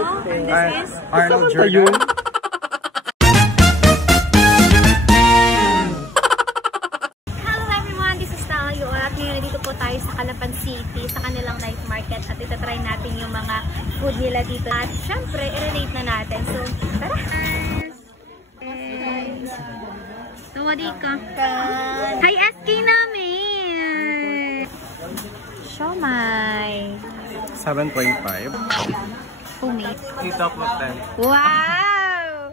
And this is Arnold Jordan. Hello everyone, this is Tayo at ngayon dito po tayo sa Calapan City sa kanilang night market at itatry natin yung mga food nila dito at syempre i-relate na natin. So tara! Sawadika! Hi SK namin! Siomai! 7.5. Umi. 8 out of 10. Wow!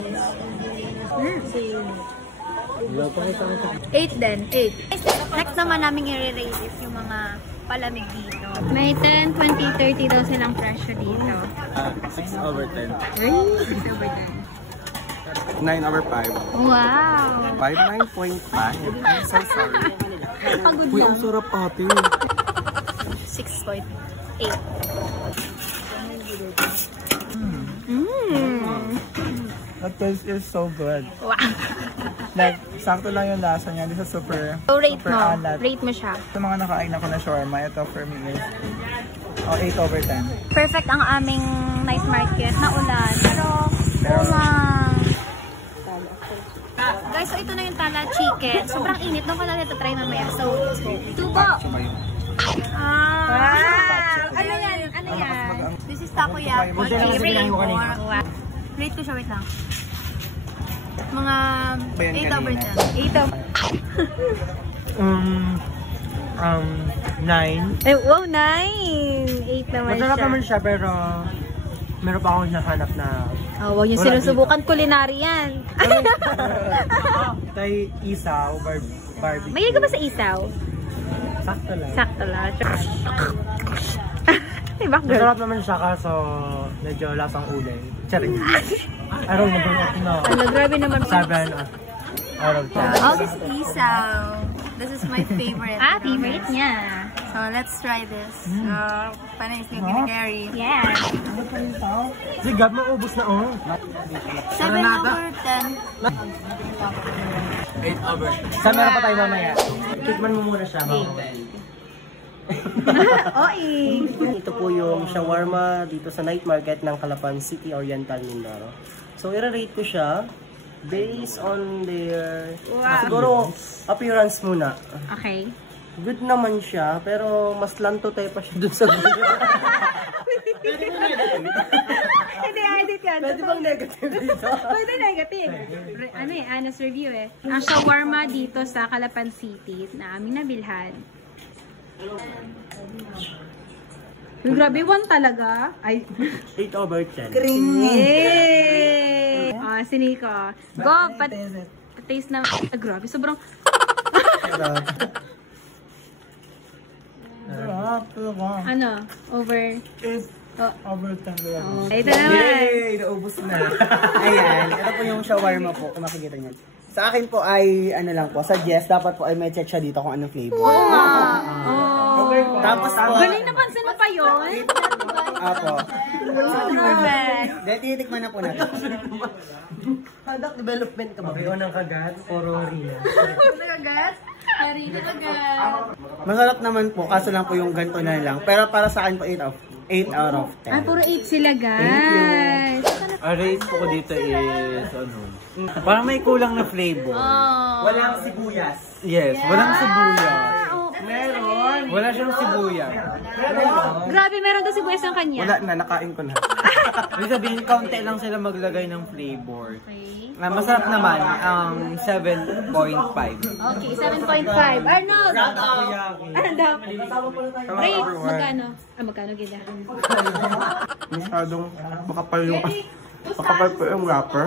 8 din, 8. Next naman namin i-rate is yung mga palamig dito. May 10, 20, 30 daw silang presyo dito. 6 over 10. 6 over 10. 9 over 5. Wow! 5, 9.5. I'm so sorry. Pagod Uy, lang. ang sarap ate. 6.8. That taste is so good. Wow! Like, sakto lang yung lasa niya. This is super, So rate super mo. alat. Rate mo siya. Sa mga nakain ako na shawarma, ito for me is 8 over 10. Perfect ang aming night market na ulan. Pero, guys, so ito na yung tala chicken. Sobrang init. Doon ko na ito try mamaya. So, let's go. Tubo! Ano yan? Ano yan? This is takoyaki. Rate mo. Rate ko siya. Wait lang. Mga 8 over 10. 8 over 9. Eh, wow, 9! 8 naman Masarap siya. naman siya, pero meron pa akong nahanap na Huwag yung sinusubukan culinary yan. tay isaw, barbecue. Mahilig ka ba sa isaw? Sakto lang. Sakto lang. Diba, girl? Masarap naman siya, kaso medyo lasang ulay. Charing. Araw na bang ako na. Ano, grabe naman. 7 araw siya. Oh, this is isaw. This is my favorite. Favorite niya. So let's try this. Paano is yung carry? Yeah. Si Gab, maubos na oh. 7 over 10. 8 over 10. Sa meron pa tayo mamaya. Tikman mo muna siya. Oi! Ito po yung shawarma dito sa night market ng Calapan City, Oriental, Mindoro. So, i-rate ko siya based on their siguro appearance muna. Okay. Good naman siya, pero mas lanto tayo pa siya dun sa video. Hindi, edit yan. Pwede bang negative dito? Pwede negative. Ano eh, honest review eh. Ang shawarma dito sa Calapan City na aming nabilhan. Grabe, 1 talaga. Ay. 8 over 10. Yay! Si Nico. Go, taste na. Grabe, sobrang. Ano? Over. Over 10. Ito naman. Yay! Naubos na. Ayan. Ito po yung shawarma po, kung makikita nyo. Sa akin po ay, ano lang po, suggest, dapat po ay may check siya dito kung anong flavor. Tapos po, Galing, napansin mo pa yun? Apo. Perfect. Dahil tinitikman na po natin. Product development ka ba? Kayo ng kagat, puro rina. Masarap naman po, kaso lang po yung ganito na lang. Pero para sa akin po 8 out of 10. Puro 8 sila, guys. Ang rate ko dito is, parang may kulang na flavor. Walang sibuyas. Yes, walang sibuyas. Meron. Wala siyang sibuyas. Grabe, meron daw sibuyas ang kanya. Wala na, nakain ko na. Ibig sabihin, kaunti lang sila maglagay ng flavor. Masarap naman, 7.5. Okay, 7.5. Arnold! Arnold! Rate, magkano? Magkano gila? Masyadong makapal po yung wrapper.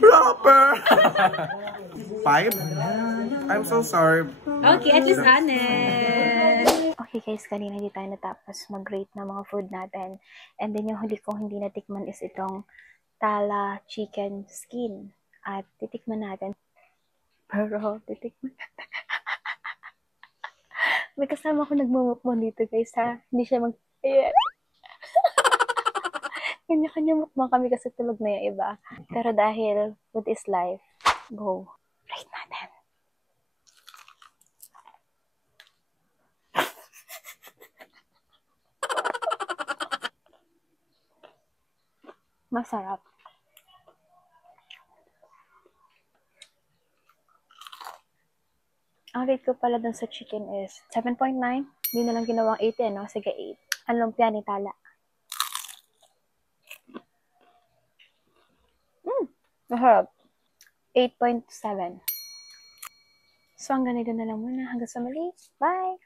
Wrapper! 5? I'm so sorry. Okay, at least honest. Okay guys, kanina hindi tayo natapos mag-rate ng mga food natin. And then yung huli kong hindi natikman is itong tala chicken skin. At titikman natin. Pero, titikman natin. May kasama ko nagmumukbang dito guys ha. Hindi siya mag... Ayan. Kanya-kanya mukbang kami kasi tulog na yung iba. Pero dahil food is life, go. Rate natin. Masarap. Ang rate ko pala dun sa chicken is 7.9. Hindi na lang ginawang 8 no? Sige, 8. Ang lumpia ni Tala. Masarap. 8.7. So, hanggang dito na lang muna. Hanggang sa muli. Bye!